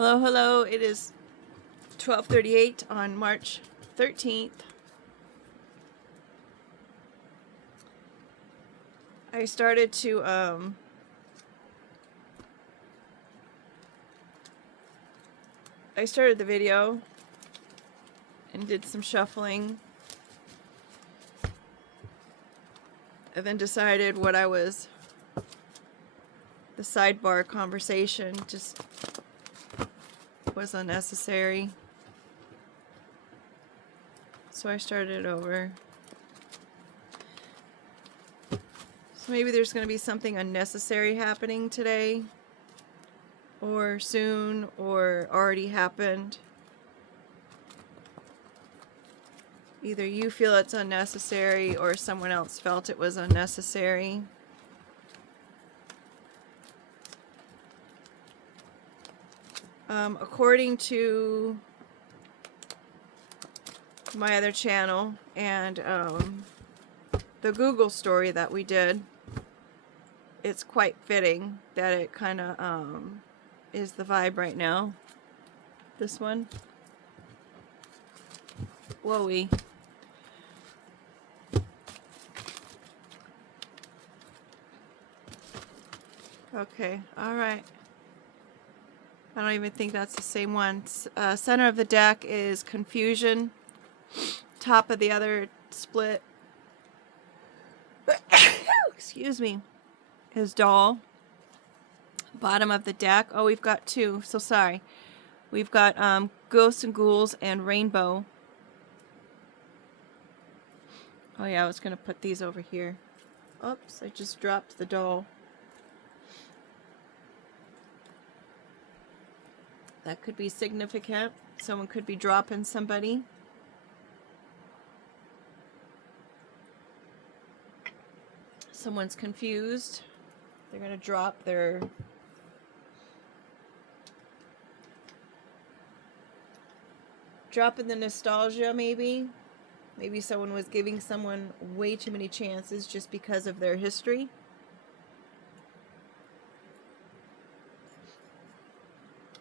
Hello, hello. It is 12:38 on March 13th. I started to I started the video and did some shuffling and then decided what I was the sidebar conversation just was unnecessary. So I started it over. So maybe there's going to be something unnecessary happening today, or soon, or already happened. Either you feel it's unnecessary or someone else felt it was unnecessary. According to my other channel and the Google story that we did, it's quite fitting that it kind of is the vibe right now. This one. Whoa-wee. Okay, alright. I don't even think that's the same one. Center of the deck is confusion. Top of the other split, excuse me, is doll. Bottom of the deck, oh, we've got two, so sorry. We've got ghosts and ghouls and rainbow. Oh yeah, I was going to put these over here. Oops, I just dropped the doll. That could be significant. Someone could be dropping somebody. Someone's confused. They're going to drop their... dropping the nostalgia, maybe. Maybe someone was giving someone way too many chances just because of their history.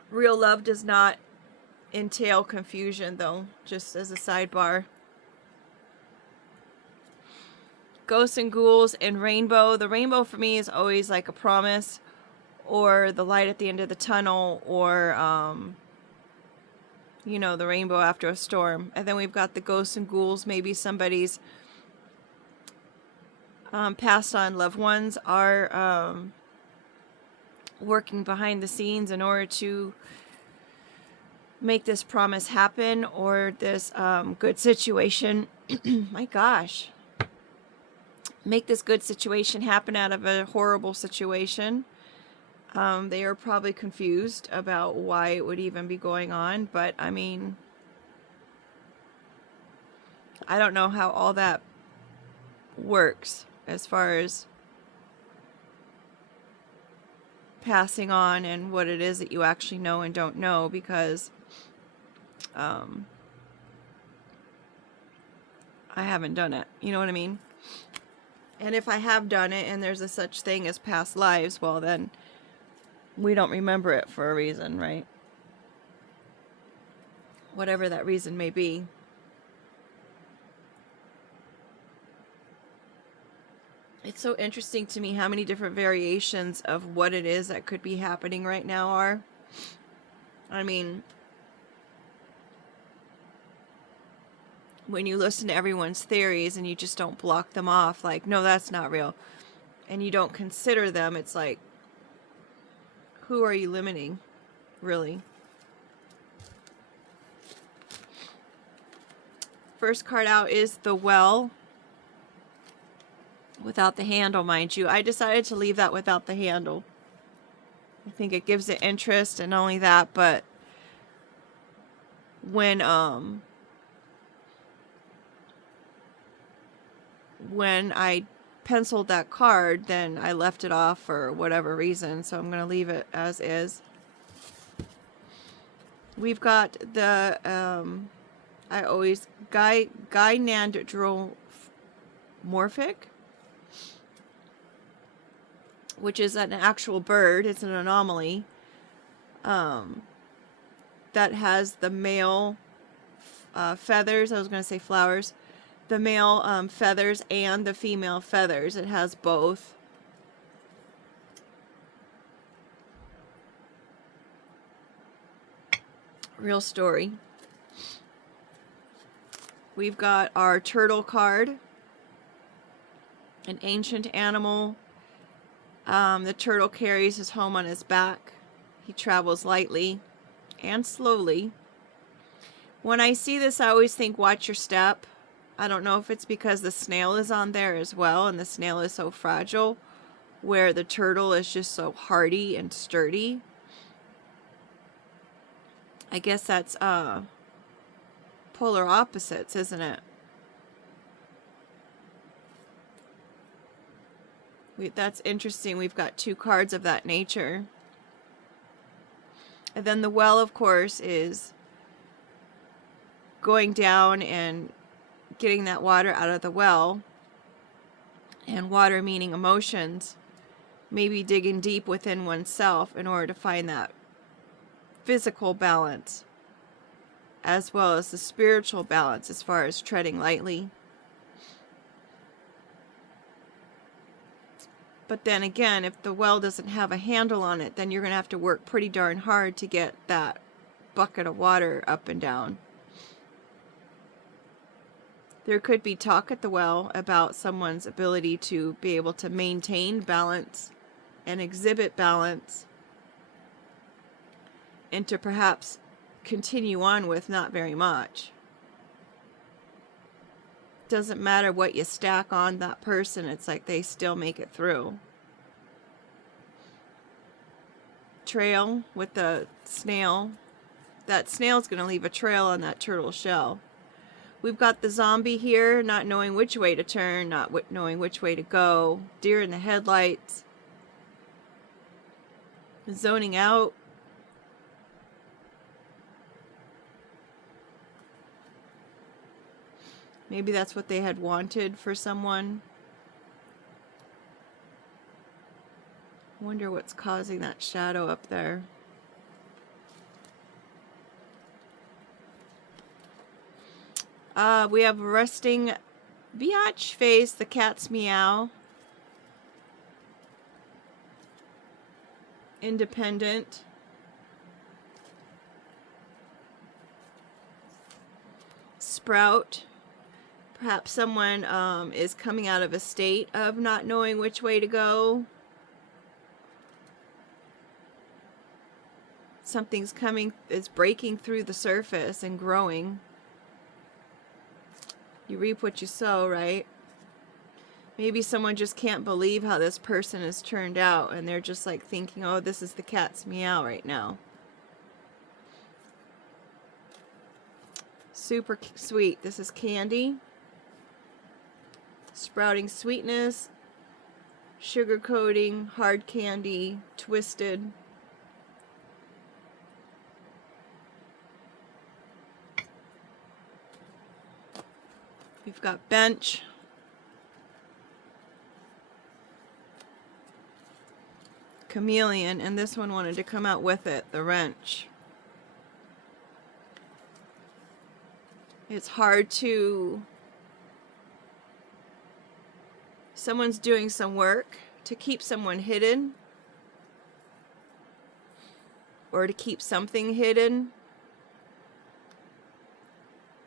Real love does not entail confusion, though, just as a sidebar. Ghosts and ghouls and rainbow. The rainbow for me is always like a promise, or the light at the end of the tunnel, or you know, the rainbow after a storm. And then we've got the ghosts and ghouls. Maybe somebody's passed on loved ones are working behind the scenes in order to make this promise happen, or this good situation. My gosh. Make this good situation happen out of a horrible situation. They are probably confused about why it would even be going on, but I mean, I don't know how all that works as far as passing on and what it is that you actually know and don't know, because I haven't done it. You know what I mean? And if I have done it and there's a such thing as past lives, well then we don't remember it for a reason, right? Whatever that reason may be. It's so interesting to me how many different variations of what it is that could be happening right now are. I mean, when you listen to everyone's theories and you just don't block them off, like, no, that's not real, and you don't consider them, it's like, who are you limiting, really? First card out is the Well, without the handle, mind you. I decided to leave that without the handle. I think it gives it interest, and not only that, but when I penciled that card, then I left it off for whatever reason, so I'm going to leave it as is. We've got the gynandromorphic, which is an actual bird. It's an anomaly. that has the male feathers. I was going to say flowers. The male feathers and the female feathers. It has both. Real story. We've got our turtle card. An ancient animal. The turtle carries his home on his back. He travels lightly and slowly. When I see this, I always think, watch your step. I don't know if it's because the snail is on there as well, and the snail is so fragile, where the turtle is just so hardy and sturdy. I guess that's polar opposites, isn't it? That's interesting. We've got two cards of that nature. And then the well, of course, is going down and getting that water out of the well. And water meaning emotions. Maybe digging deep within oneself in order to find that physical balance, as well as the spiritual balance as far as treading lightly. But then again, if the well doesn't have a handle on it, then you're going to have to work pretty darn hard to get that bucket of water up and down. There could be talk at the well about someone's ability to be able to maintain balance and exhibit balance, and to perhaps continue on with not very much. Doesn't matter what you stack on that person, it's like they still make it through. Trail with the snail. That snail's going to leave a trail on that turtle shell. We've got the zombie here, not knowing which way to turn, not knowing which way to go. Deer in the headlights. Zoning out. Maybe that's what they had wanted for someone. I wonder what's causing that shadow up there. We have resting biatch face, the cat's meow. Independent. Sprout. Perhaps someone is coming out of a state of not knowing which way to go. Something's coming, it's breaking through the surface and growing. You reap what you sow, right? Maybe someone just can't believe how this person has turned out, and they're just like thinking, oh, this is the cat's meow right now. Super sweet. This is candy. Sprouting sweetness, sugar coating, hard candy, twisted. We've got bench. Chameleon, and this one wanted to come out with it, the wrench. It's hard to... Someone's doing some work to keep someone hidden, or to keep something hidden.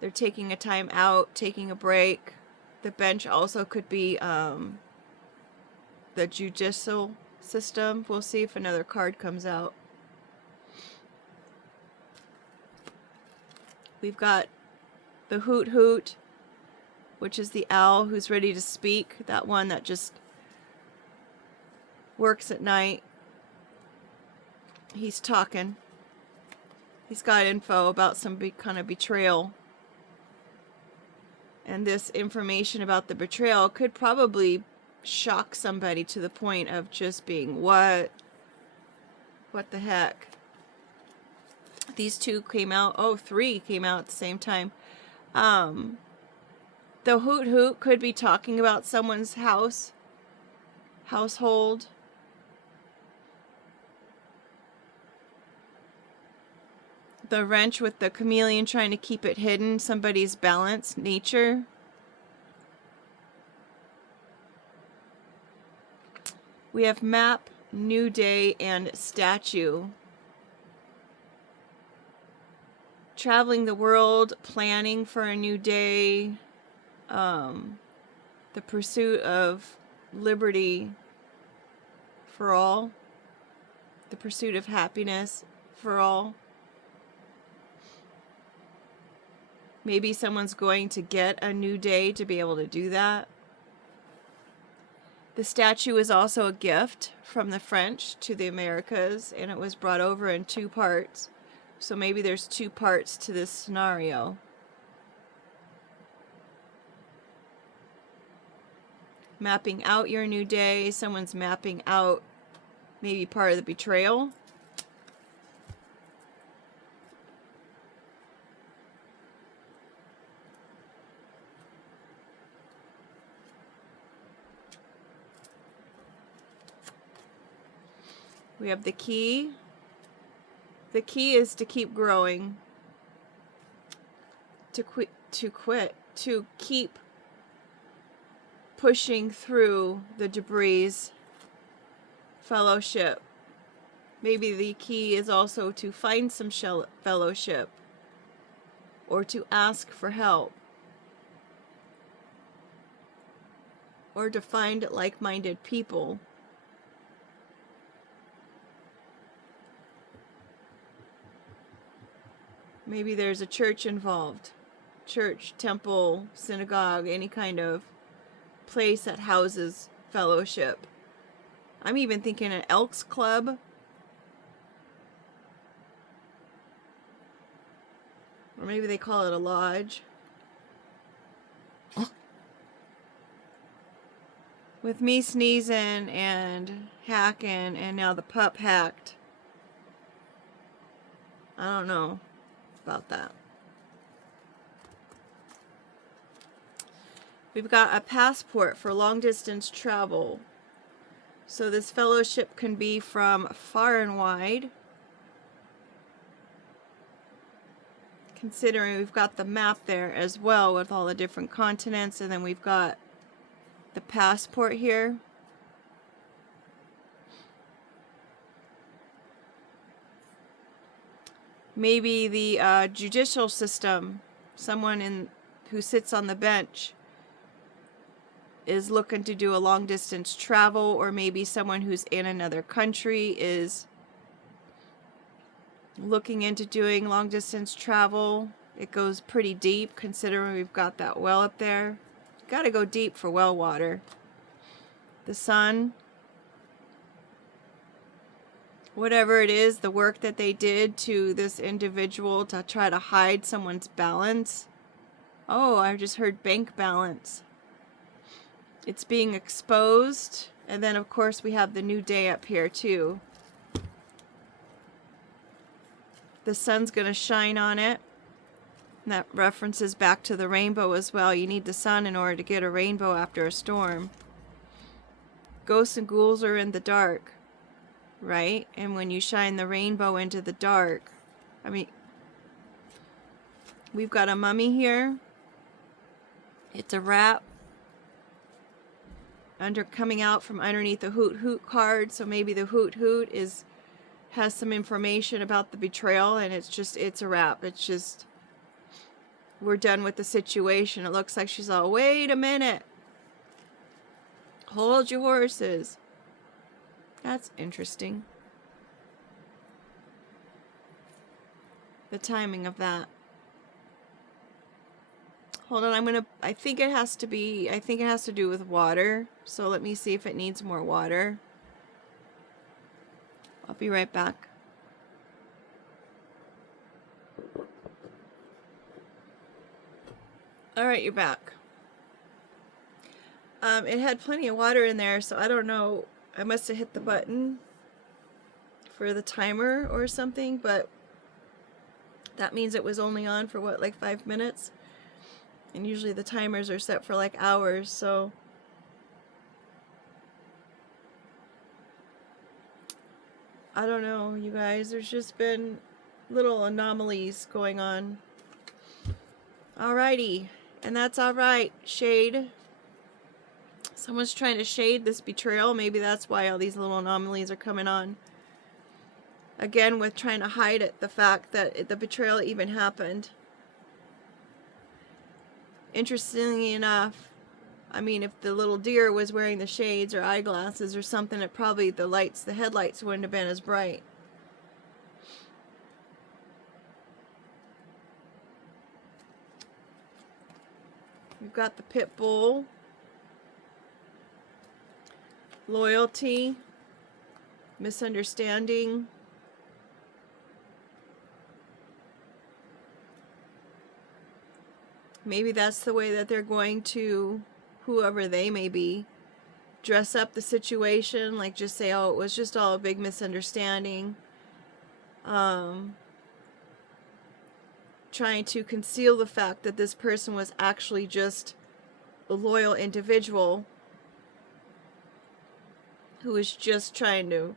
They're taking a time out, taking a break. The bench also could be the judicial system. We'll see if another card comes out. We've got the hoot hoot, which is the owl who's ready to speak. That one that just works at night. He's talking. He's got info about some kind of betrayal. And this information about the betrayal could probably shock somebody to the point of just being, what the heck? These two came out, three came out at the same time. The hoot hoot could be talking about someone's household. the wrench with the chameleon trying to keep it hidden, somebody's balance, nature. We have map, new day, and statue. Traveling the world, planning for a new day, the pursuit of liberty for all, the pursuit of happiness for all. Maybe someone's going to get a new day to be able to do that. The statue is also a gift from the French to the Americas, and it was brought over in 2 parts. So maybe there's 2 parts to this scenario. Mapping out your new day. Someone's mapping out maybe part of the betrayal. We have the key. The key is to keep growing, to keep pushing through the debris. Fellowship. Maybe the key is also to find some fellowship or to ask for help or to find like-minded people. Maybe there's a church involved. Church, temple, synagogue, any kind of place that houses fellowship. I'm even thinking an Elks Club. Or maybe they call it a lodge. With me sneezing and hacking and now the pup hacked. I don't know about that. We've got a passport for long distance travel. So this fellowship can be from far and wide. Considering we've got the map there as well with all the different continents, and then we've got the passport here. Maybe the judicial system, someone who sits on the bench is looking to do a long distance travel, or maybe someone who's in another country is looking into doing long distance travel. It goes pretty deep considering we've got that well up there. Got to go deep for well water. The sun. Whatever it is, the work that they did to this individual to try to hide someone's balance. Oh, I just heard bank balance. It's being exposed. And then, of course, we have the new day up here, too. The sun's going to shine on it. And that references back to the rainbow as well. You need the sun in order to get a rainbow after a storm. Ghosts and ghouls are in the dark, right? And when you shine the rainbow into the dark, I mean, we've got a mummy here. It's a rat coming out from underneath the Hoot Hoot card. So maybe the Hoot Hoot has some information about the betrayal, and it's a wrap. It's just, we're done with the situation. It looks like she's all, wait a minute. Hold your horses. That's interesting. The timing of that. Hold on, I think it has to do with water. So let me see if it needs more water. I'll be right back. Alright, you're back. It had plenty of water in there, so I don't know. I must have hit the button for the timer or something, but that means it was only on for what, like 5 minutes? And usually the timers are set for like hours, so I don't know, you guys. There's just been little anomalies going on. Alrighty. And that's alright. Shade. Someone's trying to shade this betrayal. Maybe that's why all these little anomalies are coming on. Again, with trying to hide it, the fact that the betrayal even happened. Interestingly enough, I mean, if the little deer was wearing the shades or eyeglasses or something, it probably, the headlights wouldn't have been as bright. We've got the pit bull. Loyalty. Misunderstanding. Maybe that's the way that they're going to, whoever they may be, dress up the situation. Like just say, oh, it was just all a big misunderstanding. Trying to conceal the fact that this person was actually just a loyal individual who was just trying to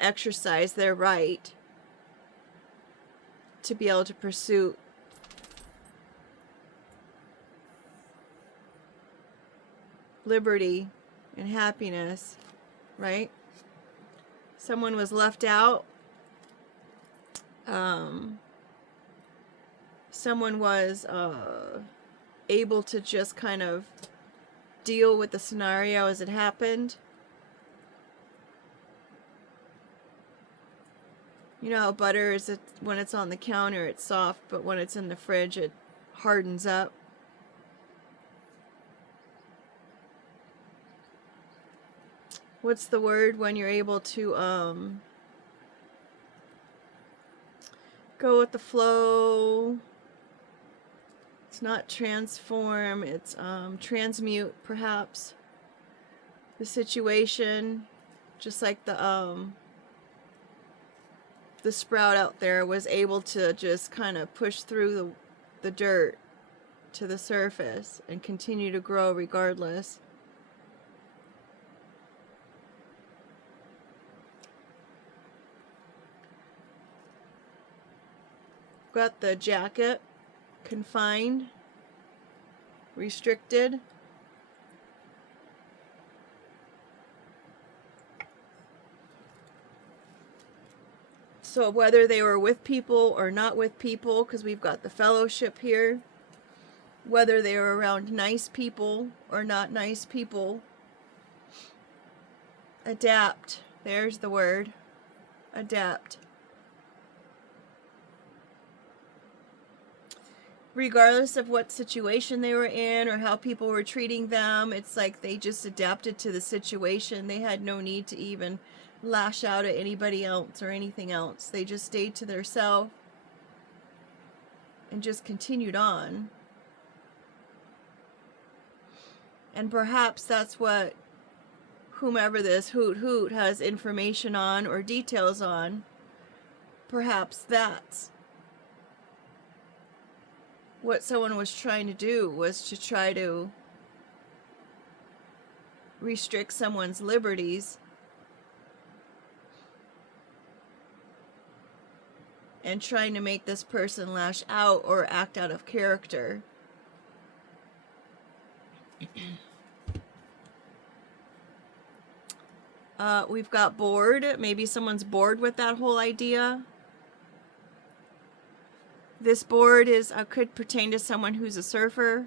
exercise their right to be able to pursue liberty and happiness, right? Someone was left out. Someone was able to just kind of deal with the scenario as it happened. You know how butter is, when it's on the counter it's soft, but when it's in the fridge it hardens up. What's the word when you're able to go with the flow? It's not transform, it's transmute perhaps the situation, just like the sprout out there was able to just kind of push through the dirt to the surface and continue to grow regardless. Got the jacket, confined, restricted. So whether they were with people or not with people, because we've got the fellowship here, whether they were around nice people or not nice people, adapt. There's the word, adapt. Regardless of what situation they were in or how people were treating them, it's like they just adapted to the situation. They had no need to even lash out at anybody else or anything else. They just stayed to themselves and just continued on. And perhaps that's what whomever this hoot hoot has information on or details on, perhaps that's what someone was trying to do, was to try to restrict someone's liberties and trying to make this person lash out or act out of character. We've got bored. Maybe someone's bored with that whole idea. This board is could pertain to someone who's a surfer.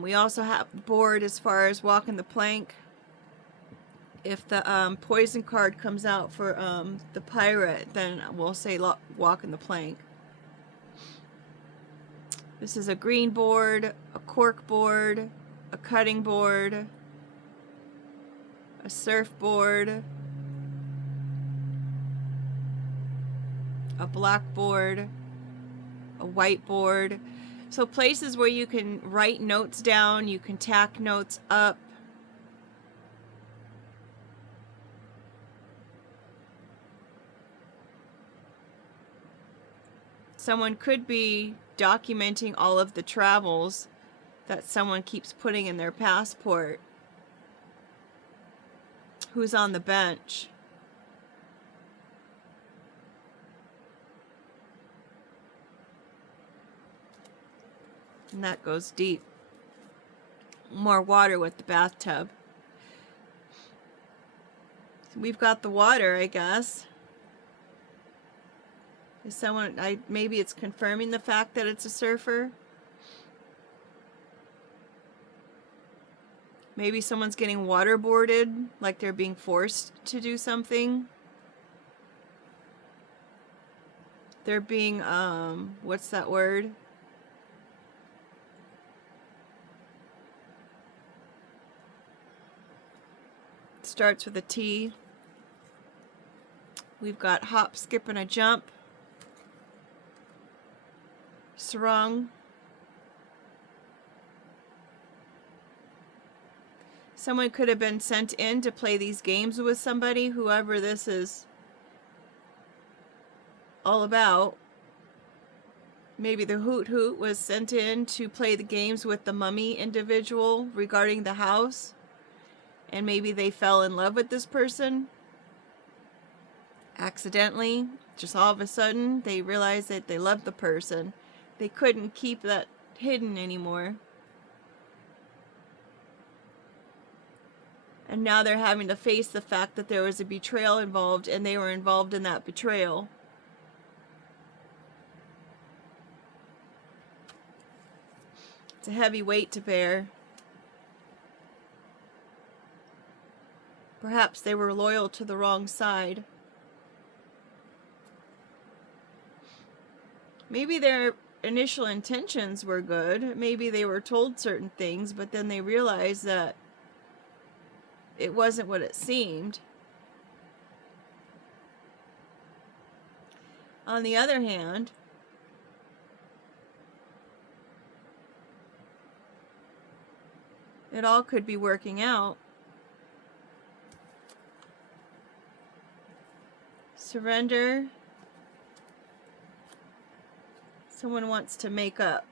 We also have board as far as walking the plank. If the poison card comes out for the pirate, then we'll say walking the plank. This is a green board, a cork board, a cutting board, a surfboard, a blackboard, a whiteboard. So places where you can write notes down, you can tack notes up. Someone could be documenting all of the travels that someone keeps putting in their passport. who's on the bench. And that goes deep. More water with the bathtub. So we've got the water, I guess. Is someone, maybe it's confirming the fact that it's a surfer. Maybe someone's getting waterboarded, like they're being forced to do something. They're being, what's that word? It starts with a T. We've got hop, skip, and a jump. Sarong. Someone could have been sent in to play these games with somebody, whoever this is all about. Maybe the Hoot Hoot was sent in to play the games with the mummy individual regarding the house. And maybe they fell in love with this person accidentally. Just all of a sudden, they realized that they loved the person. They couldn't keep that hidden anymore. And now they're having to face the fact that there was a betrayal involved, and they were involved in that betrayal. It's a heavy weight to bear. Perhaps they were loyal to the wrong side. Maybe their initial intentions were good. Maybe they were told certain things, but then they realized that it wasn't what it seemed. On the other hand, it all could be working out. Surrender. Someone wants to make up.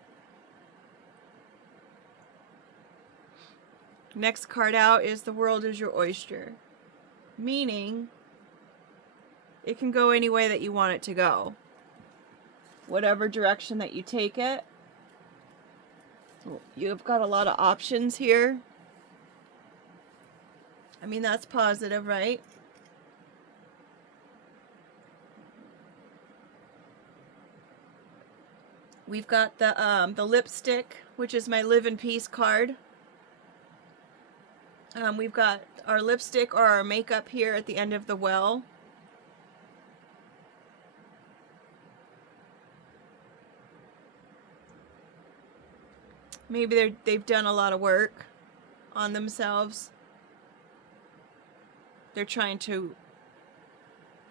Next card out is the world is your oyster. Meaning, it can go any way that you want it to go. Whatever direction that you take it. You've got a lot of options here. I mean, that's positive, right? We've got the lipstick, which is my live in peace card. We've got our lipstick or our makeup here at the end of the well. Maybe they've done a lot of work on themselves. They're trying to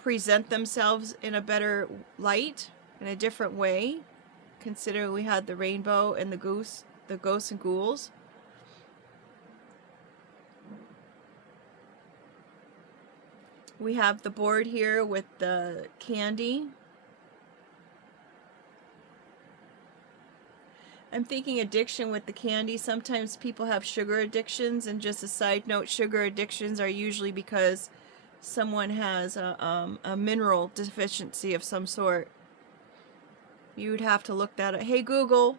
present themselves in a better light, in a different way. Considering we had the rainbow and the ghosts and ghouls. We have the board here with the candy. I'm thinking addiction with the candy. Sometimes people have sugar addictions, and just a side note, sugar addictions are usually because someone has a mineral deficiency of some sort. You would have to look that up. Hey Google,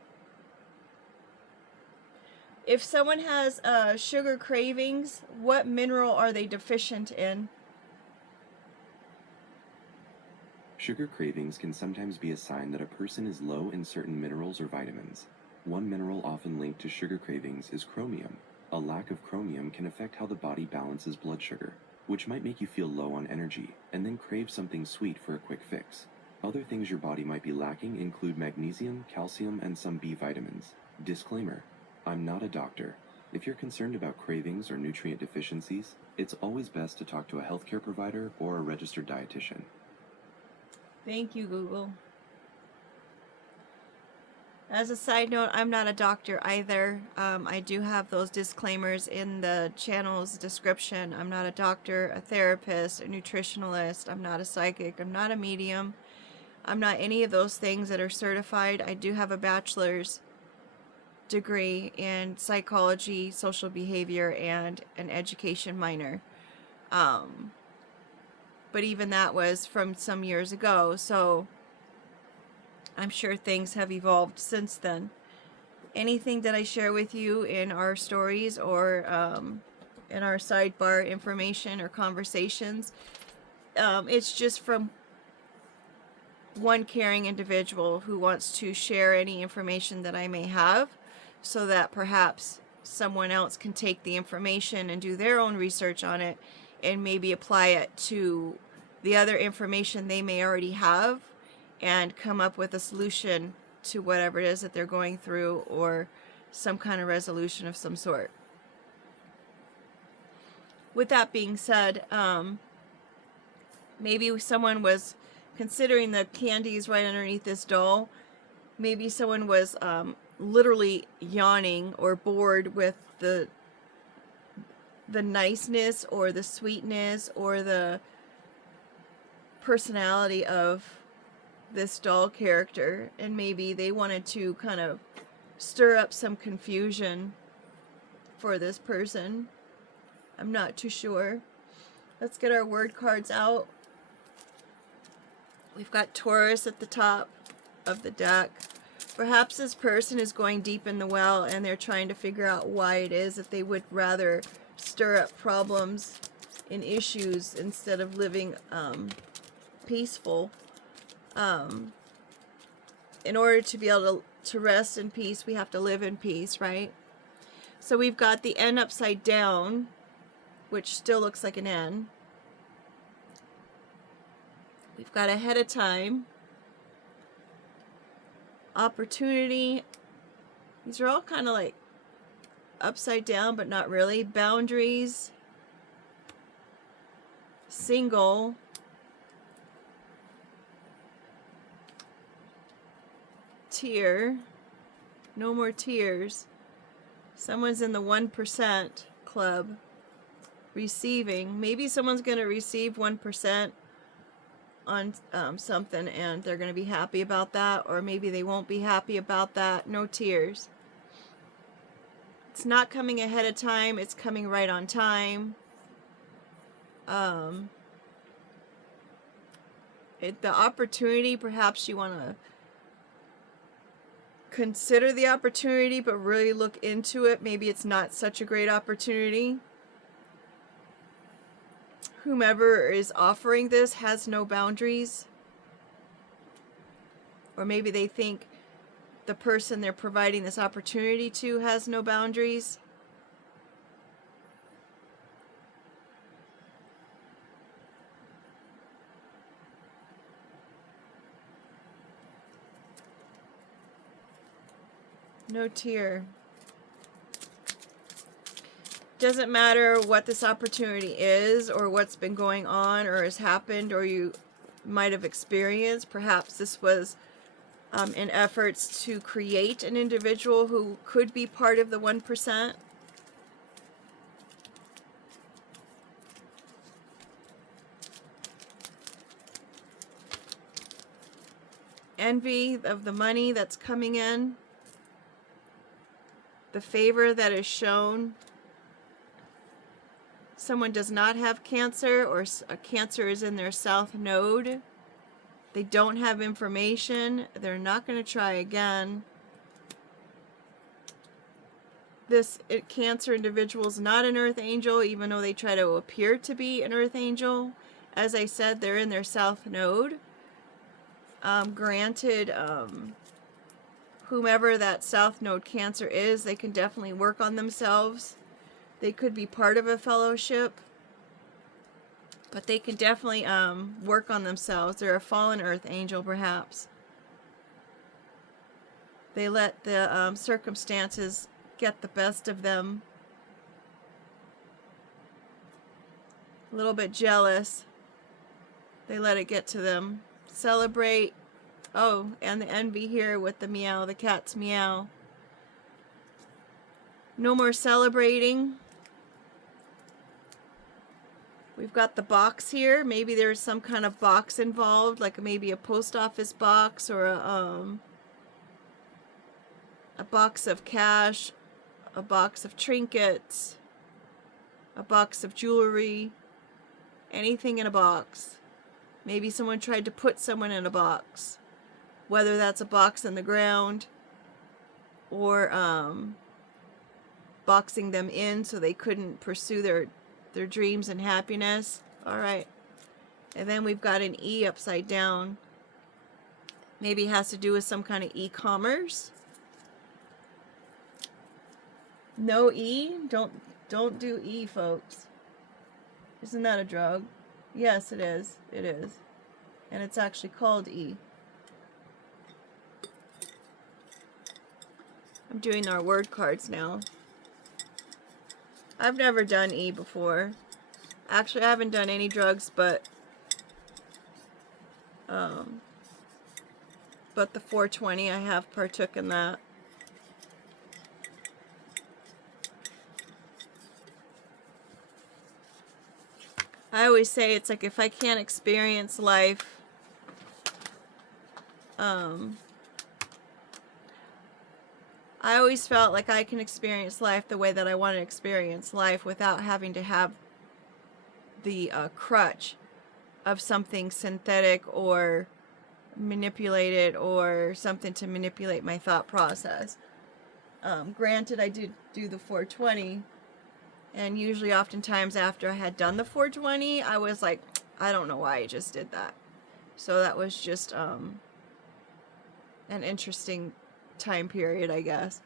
if someone has sugar cravings, what mineral are they deficient in? Sugar cravings can sometimes be a sign that a person is low in certain minerals or vitamins. One mineral often linked to sugar cravings is chromium. A lack of chromium can affect how the body balances blood sugar, which might make you feel low on energy and then crave something sweet for a quick fix. Other things your body might be lacking include magnesium, calcium, and some B vitamins. Disclaimer: I'm not a doctor. If you're concerned about cravings or nutrient deficiencies, it's always best to talk to a healthcare provider or a registered dietitian. Thank you, Google. As a side note, I'm not a doctor either. I do have those disclaimers in the channel's description. I'm not a doctor, a therapist, a nutritionalist. I'm not a psychic. I'm not a medium. I'm not any of those things that are certified. I do have a bachelor's degree in psychology, social behavior, and an education minor. But even that was from some years ago, so I'm sure things have evolved since then. Anything that I share with you in our stories or in our sidebar information or conversations, it's just from one caring individual who wants to share any information that I may have, so that perhaps someone else can take the information and do their own research on it and maybe apply it to the other information they may already have and come up with a solution to whatever it is that they're going through, or some kind of resolution of some sort. With that being said, maybe someone was considering the candies right underneath this doll. Maybe someone was literally yawning or bored with the niceness or the sweetness or the personality of this doll character, and maybe they wanted to kind of stir up some confusion for this person. I'm not too sure. Let's get our word cards out. We've got Taurus at the top of the deck. Perhaps this person is going deep in the well and they're trying to figure out why it is that they would rather stir up problems and issues instead of living peaceful. In order to be able to rest in peace, we have to live in peace, right? So we've got the N upside down, which still looks like an N. We've got ahead of time, opportunity. These are all kind of like upside down, but not really. Boundaries, single, tear, no more tears. Someone's in the 1% club, receiving. Maybe someone's going to receive 1% on something and they're going to be happy about that, or maybe they won't be happy about that. No tears. It's not coming ahead of time, it's coming right on time. The opportunity, perhaps you want to consider the opportunity but really look into it. Maybe it's not such a great opportunity. Whomever is offering this has no boundaries. Or maybe they think the person they're providing this opportunity to has no boundaries. No tear. Doesn't matter what this opportunity is or what's been going on or has happened or you might have experienced. Perhaps this was in efforts to create an individual who could be part of the 1%. Envy of the money that's coming in. The favor that is shown. Someone does not have Cancer, or a Cancer is in their south node. They don't have information. They're not going to try again. This Cancer individual is not an Earth Angel, even though they try to appear to be an Earth Angel. As I said, they're in their south node. Granted, whomever that south node Cancer is, they can definitely work on themselves. They could be part of a fellowship, but they can definitely work on themselves. They're a fallen Earth Angel, perhaps. They let the circumstances get the best of them. A little bit jealous. They let it get to them. Celebrate. Oh, and the envy here with the meow, the cat's meow. No more celebrating. We've got the box here. Maybe there's some kind of box involved, like maybe a post office box or a box of cash, a box of trinkets, a box of jewelry. Anything in a box. Maybe someone tried to put someone in a box. Whether that's a box in the ground or boxing them in so they couldn't pursue their dreams and happiness. All right. And then we've got an E upside down. Maybe it has to do with some kind of e-commerce. No E? Don't do E, folks. Isn't that a drug? Yes, it is. It is. And it's actually called E. I'm doing our word cards now. I've never done E before. Actually, I haven't done any drugs, but the 420, I have partook in that. I always say it's like if I can't experience life, I always felt like I can experience life the way that I want to experience life without having to have the crutch of something synthetic or manipulated or something to manipulate my thought process. Granted, I did do the 420, and usually oftentimes after I had done the 420, I was like, I don't know why I just did that. So that was just an interesting time period, I guess.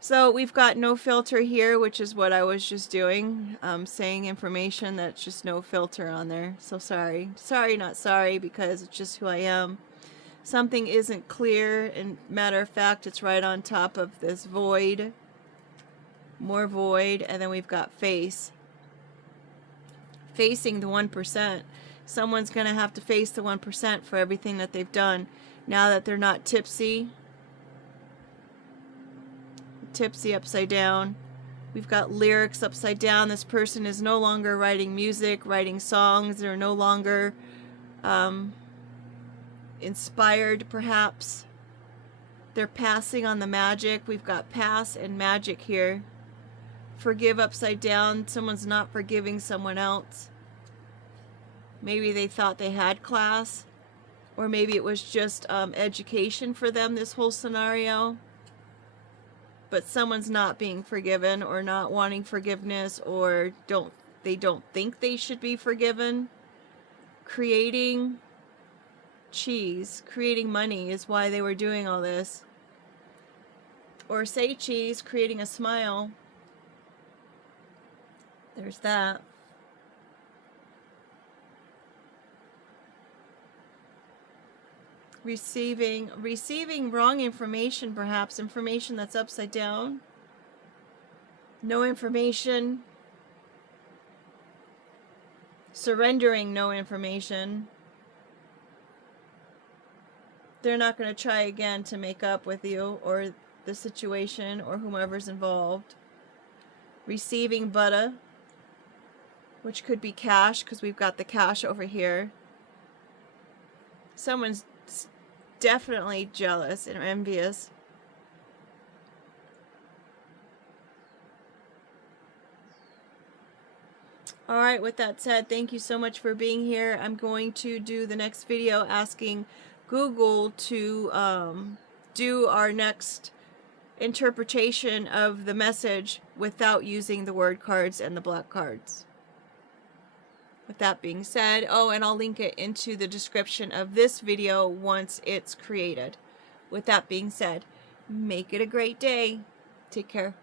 So we've got no filter here, which is what I was just doing, saying information that's just no filter on there. So sorry. Sorry, not sorry, because it's just who I am. Something isn't clear, and matter of fact, it's right on top of this void. More void, and then we've got face. Facing the 1%. Someone's going to have to face the 1% for everything that they've done. Now that they're not tipsy. Tipsy upside down. We've got lyrics upside down. This person is no longer writing music, writing songs. They're no longer inspired, perhaps. They're passing on the magic. We've got pass and magic here. Forgive upside down. Someone's not forgiving someone else. Maybe they thought they had class, or maybe it was just education for them, this whole scenario. But someone's not being forgiven, or not wanting forgiveness, or they don't think they should be forgiven. Creating cheese, creating money is why they were doing all this. Or say cheese, creating a smile. There's that. Receiving wrong information, perhaps information that's upside down. No information. Surrendering no information. They're not going to try again to make up with you or the situation or whomever's involved. Receiving Buddha, which could be cash, because we've got the cash over here. Someone's definitely jealous and envious. Alright, with that said, thank you so much for being here. I'm going to do the next video asking Google to do our next interpretation of the message without using the word cards and the black cards. With that being said, oh, and I'll link it into the description of this video once it's created. With that being said, make it a great day. Take care.